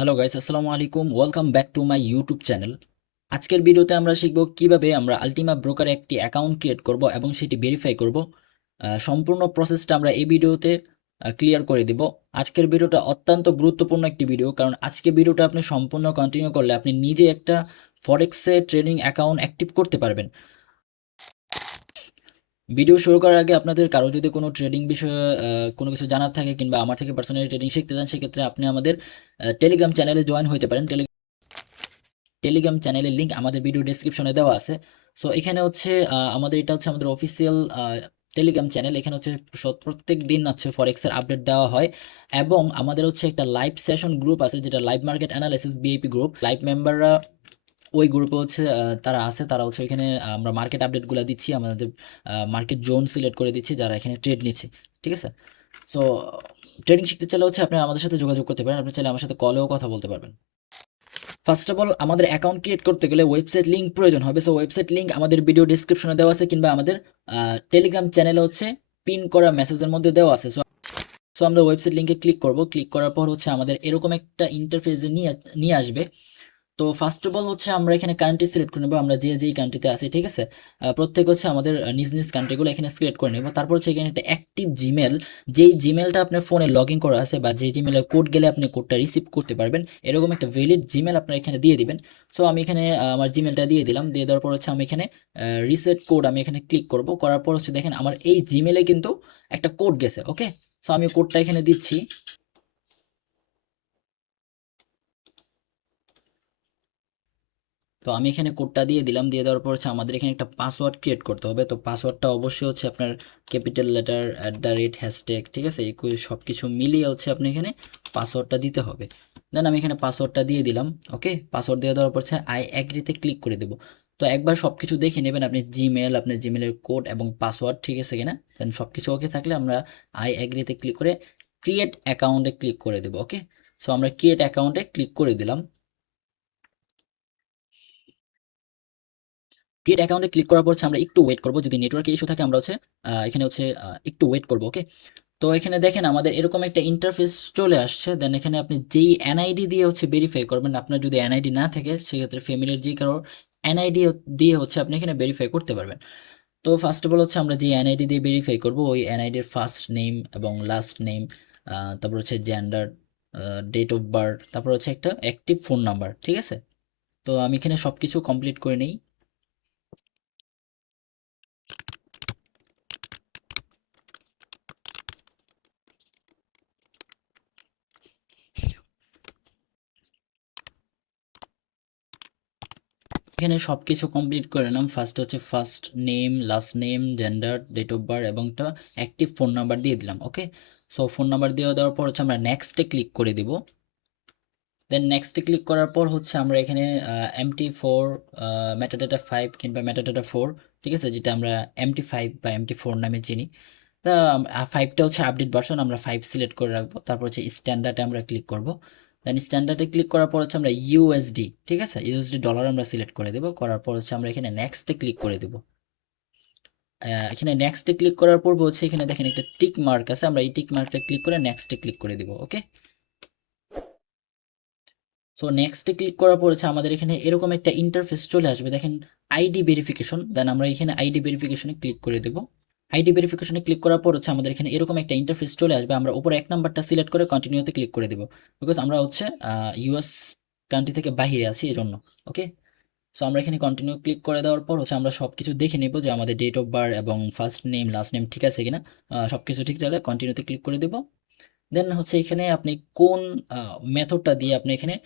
Hello guys, আসসালামু আলাইকুম। Welcome back to my YouTube channel. আজকের ভিডিওতে আমরা শিখব কিভাবে আমরা আলটিমা ব্রোকারে একটি অ্যাকাউন্ট ক্রিয়েট করব এবং সেটি ভেরিফাই করব। সম্পূর্ণ প্রসেসটা আমরা এই ভিডিওতে ক্লিয়ার করে দিব। আজকের ভিডিওটা অত্যন্ত গুরুত্বপূর্ণ একটি ভিডিও, কারণ আজকে ভিডিওটা আপনি সম্পূর্ণ কন্টিনিউ করলে আপনি নিজে একটা ফরেক্সে ট্রেডিং অ্যাকাউন্ট অ্যাক্টিভ করতে পারবেন। ভিডিও শুরু করার আগে আপনাদের কারো যদি কোনো ট্রেডিং বিষয়ে কোনো কিছু জানার থাকে কিংবা আমার থেকে পার্সোনালি ট্রেডিং শিখতে চান, সেক্ষেত্রে আপনি আমাদের টেলিগ্রাম চ্যানেলে জয়েন হতে পারেন। টেলিগ্রাম চ্যানেলের লিঙ্ক আমাদের ভিডিও ডেসক্রিপশনে দেওয়া আছে। সো এখানে হচ্ছে আমাদের এটা হচ্ছে আমাদের অফিসিয়াল টেলিগ্রাম চ্যানেল। এখানে হচ্ছে প্রত্যেক দিন হচ্ছে ফরেক্সের আপডেট দেওয়া হয়, এবং আমাদের হচ্ছে একটা লাইভ সেশন গ্রুপ আছে, যেটা live market analysis VIP group. Live মেম্বাররা ওই গ্রুপে হচ্ছে তারা আছে, তারা হচ্ছে ওইখানে আমরা মার্কেট আপডেটগুলো দিচ্ছি, আমাদের মার্কেট জোন সিলেক্ট করে দিচ্ছি যারা এখানে ট্রেড নিচ্ছে। ঠিক আছে? সো ট্রেডিং শিখতে চাইলে হচ্ছে আপনি আমাদের সাথে যোগাযোগ করতে পারেন, আপনি চাইলে আমার সাথে কলেও কথা বলতে পারবেন। ফার্স্ট অফ অল, আমাদের অ্যাকাউন্ট ক্রিয়েট করতে গেলে ওয়েবসাইট লিঙ্ক প্রয়োজন হবে। সো ওয়েবসাইট লিঙ্ক আমাদের ভিডিও ডিসক্রিপশনে দেওয়া আছে, কিংবা আমাদের টেলিগ্রাম চ্যানেলে হচ্ছে পিন করা মেসেজের মধ্যে দেওয়া আছে। সো আমরা ওয়েবসাইট লিঙ্কে ক্লিক করব। ক্লিক করার পর হচ্ছে আমাদের এরকম একটা ইন্টারফেসে নিয়ে নিয়ে আসবে। তো ফার্স্ট অফ অল হচ্ছে আমরা এখানে কান্ট্রি সিলেক্ট করে নেব, আমরা যেই কান্ট্রিতে আছি। ঠিক আছে? প্রত্যেক হচ্ছে আমাদের নিজ নিজ কান্ট্রিগুলো এখানে সিলেক্ট করে নেব। তারপর হচ্ছে এখানে একটা অ্যাক্টিভ জিমেল, যেই জিমেলটা আপনার ফোনে লগ ইন করা আছে বা যে জিমেলের কোড গেলে আপনি কোডটা রিসিভ করতে পারবেন, এরকম একটা ভ্যালিড জিমেল আপনার এখানে দিয়ে দিবেন। সো আমি এখানে আমার জিমেলটা দিয়ে দিলাম। দিয়ে দেওয়ার পর হচ্ছে আমি এখানে রিসেট কোড আমি এখানে ক্লিক করব। করার পর হচ্ছে দেখেন আমার এই জিমেলে কিন্তু একটা কোড গেছে। ওকে, সো আমি কোডটা এখানে দিচ্ছি। তো আমি এখানে কোডটা দিয়ে দিলাম। দিয়ে দেওয়ার পর হচ্ছে আমাদের এখানে একটা পাসওয়ার্ড ক্রিয়েট করতে হবে। তো পাসওয়ার্ডটা অবশ্যই হচ্ছে আপনার ক্যাপিটাল লেটার @, ঠিক আছে? এই সব কিছু মিলিয়ে হচ্ছে আপনি এখানে পাসওয়ার্ডটা দিতে হবে। দেন আমি এখানে পাসওয়ার্ডটা দিয়ে দিলাম। ওকে, পাসওয়ার্ড দিয়ে দেওয়ার পর হচ্ছে আই অ্যাগ্রিতে ক্লিক করে দেবো। তো একবার সব কিছু দেখে নেবেন আপনি, জিমেল, আপনার জিমেলের কোড এবং পাসওয়ার্ড ঠিক আছে কিনা। দেন সব কিছু ওকে থাকলে আমরা আই অ্যাগ্রিতে ক্লিক করে ক্রিয়েট অ্যাকাউন্টে ক্লিক করে দেবো। ওকে, সো আমরা ক্রিয়েট অ্যাকাউন্টে ক্লিক করে দিলাম। ক্রিয়েট অ্যাকাউন্টে ক্লিক করার পর হচ্ছে আমরা একটু ওয়েট করব। যদি নেটওয়ার্ক ইস্যু থাকে আমরা হচ্ছে এখানে হচ্ছে একটু ওয়েট করব। ওকে, তো এখানে দেখেন আমাদের এরকম একটা ইন্টারফেস চলে আসছে। দেন এখানে আপনি যেই এনআইডি দিয়ে হচ্ছে ভেরিফাই করবেন, আপনার যদি এনআইডি না থাকে সেক্ষেত্রে ফ্যামিলির যে কারো এনআইডি দিয়ে হচ্ছে আপনি এখানে ভেরিফাই করতে পারবেন। তো ফার্স্ট অফ অল হচ্ছে আমরা যে এনআইডি দিয়ে ভেরিফাই করব, ওই এনআইডির ফার্স্ট নেম এবং লাস্ট নেম, তারপর হচ্ছে জেন্ডার, ডেট অফ বার্থ, তারপর হচ্ছে একটা অ্যাক্টিভ ফোন নাম্বার। ঠিক আছে? তো আমি এখানে সব কিছু কমপ্লিট করে নেই। এখানে সবকিছু কমপ্লিট করে নিলাম। ফার্স্ট হচ্ছে first name, last name, gender, date of birth এবং একটা অ্যাক্টিভ ফোন নাম্বার দিয়ে দিলাম। ওকে, সো ফোন নাম্বার দিয়ে দেওয়ার পর হচ্ছে আমরা নেক্সটে ক্লিক করে দিব। দেন নেক্সটে ক্লিক করার পর হচ্ছে আমরা এখানে MT4, মেটাডাটা 5 কিংবা মেটাডাটা 4, ঠিক আছে, যেটা আমরা MT5 বা MT4 নামে চিনি। তা 5টা হচ্ছে আপডেট ভার্সন, আমরা 5 সিলেক্ট করে রাখবো। তারপর হচ্ছে স্ট্যান্ডার্ডে আমরা ক্লিক করব। দেন স্ট্যান্ডার্ডে ক্লিক করার পর হচ্ছে আমরা ইউএসডি, ঠিক আছে, ইউএসডি ডলার আমরা সিলেক্ট করে দেবো। করার পর হচ্ছে আমরা এখানে নেক্সটে ক্লিক করে দেবো। এখানে নেক্সটে ক্লিক করার পর হচ্ছে এখানে দেখেন একটা টিক মার্ক আছে, আমরা এই টিক মার্কটা ক্লিক করে নেক্সটে ক্লিক করে দিব। ওকে, সো নেক্সটে ক্লিক করার পর হচ্ছে আমাদের এখানে এরকম একটা ইন্টারফেস চলে আসবে। দেখেন আইডি ভেরিফিকেশন। দেন আমরা এখানে আইডি ভেরিফিকেশনে ক্লিক করে দেব। আইডি ভেরিফিকেশনে ক্লিক করার পর হচ্ছে আমাদের এখানে এরকম একটা ইন্টারফেস চলে আসবে। আমরা উপরে 1 নাম্বারটা সিলেক্ট করে কন্টিনিউতে ক্লিক করে দেব, বিকজ আমরা হচ্ছে ইউএস কান্ট্রি থেকে বাহিরে আছি এজন্য। ওকে, সো আমরা এখানে কন্টিনিউ ক্লিক করে দেওয়ার পর হচ্ছে আমরা সবকিছু দেখে নেব যে আমাদের ডেট অফ বার্থ এবং ফার্স্ট নেম, লাস্ট নেম ঠিক আছে কিনা। সবকিছু ঠিক থাকলে কন্টিনিউতে ক্লিক করে দেব। দেন হচ্ছে এখানে আপনি কোন মেথডটা দিয়ে আপনি এখানে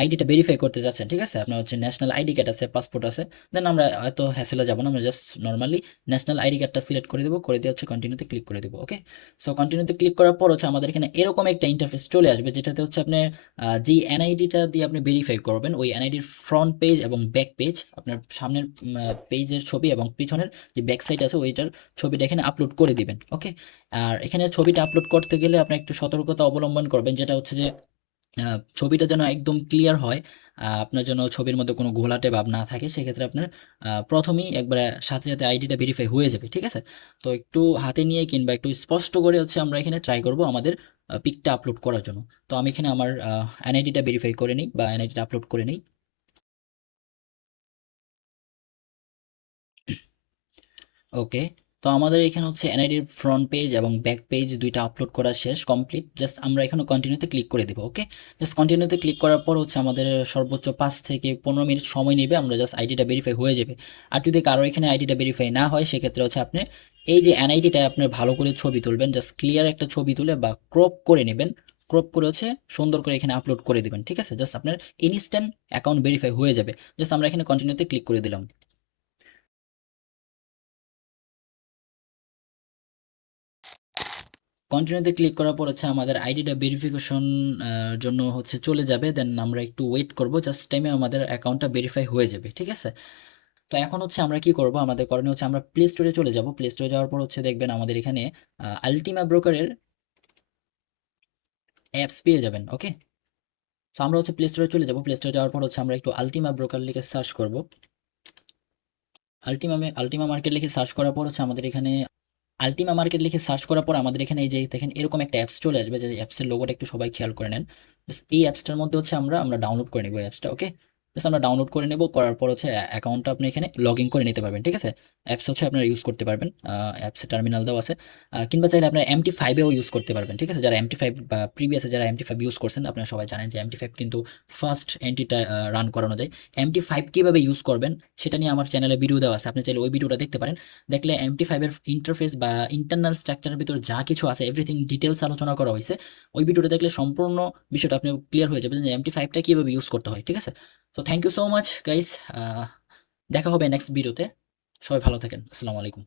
আইডিটা ভেরিফাই করতে যাচ্ছেন। ঠিক আছে? আপনার হচ্ছে ন্যাশনাল আইডি কার্ড আছে, পাসপোর্ট আছে। দেন আমরা এত হ্যাসেলে যাব না, আমরা জাস্ট নরমালি ন্যাশনাল আইডি কার্ডটা সিলেক্ট করে দেবো, করে দিয়ে হচ্ছে কন্টিনিউতে ক্লিক করে দেবো। ওকে, সো কন্টিনিউতে ক্লিক করার পর হচ্ছে আমাদের এখানে এরকম একটা ইন্টারফেস চলে আসবে, যেটাতে হচ্ছে আপনি যেই এনআইডিটা দিয়ে আপনি ভেরিফাই করবেন, ওই এনআইডির ফ্রন্ট পেজ এবং ব্যাক পেজ, আপনার সামনের পেজের ছবি এবং পিছনের যে ব্যাক সাইড আছে ওইটার ছবিটা এখানে আপলোড করে দিবেন। ওকে, আর এখানে ছবিটা আপলোড করতে গেলে আপনি একটু সতর্কতা অবলম্বন করবেন, যেটা হচ্ছে যে ছবিটা যেন একদম ক্লিয়ার হয়। আপনার যেন ছবির মধ্যে কোনো ঘোলাটে ভাব না থাকে। সেক্ষেত্রে আপনার প্রথমেই একবারে সাথে, সাথে আইডিটা ভেরিফাই হয়ে যাবে। ঠিক আছে? তো একটু হাতে নিয়ে কিংবা একটু স্পষ্ট করে হচ্ছে আমরা এখানে ট্রাই করব আমাদের পিকটা আপলোড করার জন্য। তো আমি এখানে আমার এনআইডিটা ভেরিফাই করে নিই বা এনআইডিটা আপলোড করে নিই। ওকে। তো আমাদের এখানে হচ্ছে এনআইডির ফ্রন্ট পেজ এবং ব্যাক পেজ ২ টা আপলোড করা শেষ, কমপ্লিট। জাস্ট আমরা এখানে কন্টিনিউতে ক্লিক করে দেব। ওকে? জাস্ট কন্টিনিউতে ক্লিক করার পর হচ্ছে আমাদের সর্বোচ্চ ৫ থেকে ১৫ মিনিট সময় নেবে। আমরা জাস্ট আইডিটা ভেরিফাই হয়ে যাবে। আর যদি কারো এখানে আইডিটা ভেরিফাই না হয় সেক্ষেত্রে হচ্ছে আপনি এই যে এনআইডিটা আপনার ভালো করে ছবি তুলবেন। জাস্ট ক্লিয়ার একটা ছবি তুলে বা ক্রপ করে নিবেন। ক্রপ করে হচ্ছে সুন্দর করে এখানে আপলোড করে দিবেন। ঠিক আছে? জাস্ট আপনার ইনস্ট্যান্ট অ্যাকাউন্ট ভেরিফাই হয়ে যাবে। জাস্ট আমরা এখানে কন্টিনিউতে ক্লিক করে দিলাম। কন্টিনিউতে ক্লিক করার পর হচ্ছে আমাদের আইডিটা ভেরিফিকেশন জন্য হচ্ছে চলে যাবে। দেন আমরা একটু ওয়েট করব। জাস্ট টাইমে আমাদের অ্যাকাউন্টটা ভেরিফাই হয়ে যাবে। ঠিক আছে? তো এখন হচ্ছে আমরা কি করব? আমাদের করণীয় হচ্ছে আমরা প্লে স্টোরে চলে যাব। প্লে স্টোরে যাওয়ার পর হচ্ছে দেখবেন আমাদের এখানে আল্টিমা ব্রোকারের অ্যাপস পেয়ে যাবেন। ওকে? তো আমরা হচ্ছে প্লে স্টোরে চলে যাব। প্লে স্টোরে যাওয়ার পর হচ্ছে আমরা একটু আল্টিমা ব্রোকার লিখে সার্চ করব। আল্টিমা মার্কেট লিখে সার্চ করার পর হচ্ছে আমাদের এখানে আল্টিমা মার্কেট লিখে সার্চ করার পর আমাদের এখানে এই যে দেখেন এরকম একটা অ্যাপস চলে আসবে, যে অ্যাপসের লোগোটা একটু সবাই খেয়াল করে নেন। জাস্ট এই অ্যাপসটার মধ্যে হচ্ছে আমরা ডাউনলোড করে নেব এই অ্যাপসটা। ওকে? জাস্ট আমরা ডাউনলোড করে নেব, করার পর হচ্ছে অ্যাকাউন্টটা আপনি এখানে লগ ইন করে নিতে পারবেন। ঠিক আছে? অ্যাপস হচ্ছে আপনারা ইউজ করতে পারবেন। অ্যাপসে টার্মিনাল দেওয়া আছে। কিংবা চাইলে আপনার এমটি ফাইভেও ইউজ করতে পারবেন। ঠিক আছে? যারা এমটি ফাইভ বা প্রিভিয়াসে যারা এমটি ফাইভ ইউজ করছেন আপনারা সবাই জানেন যে এমটি ফাইভ কিন্তু ফার্স্ট এন্ট্রিটা রান করানো যায়। এমটি ফাইভ কীভাবে ইউজ করবেন সেটা নিয়ে আমার চ্যানেলে ভিডিও দেওয়া আছে। আপনি চাইলে ওই ভিডিওটা দেখতে পারেন। দেখলে এমটি ফাইভের ইন্টারফেস বা ইন্টারনাল স্ট্রাকচারের ভিতর যা কিছু আছে এভরিথিং ডিটেলস আলোচনা করা হয়েছে। ওই ভিডিওটা দেখলে সম্পূর্ণ বিষয়টা আপনি ক্লিয়ার হয়ে যাবেন যে এমটি ফাইভটা কীভাবে ইউজ করতে হয়। ঠিক আছে? তো thank you so much guys. দেখা হবে নেক্সট ভিডিওতে। সবাই ভালো থাকেন। আসসালামু আলাইকুম।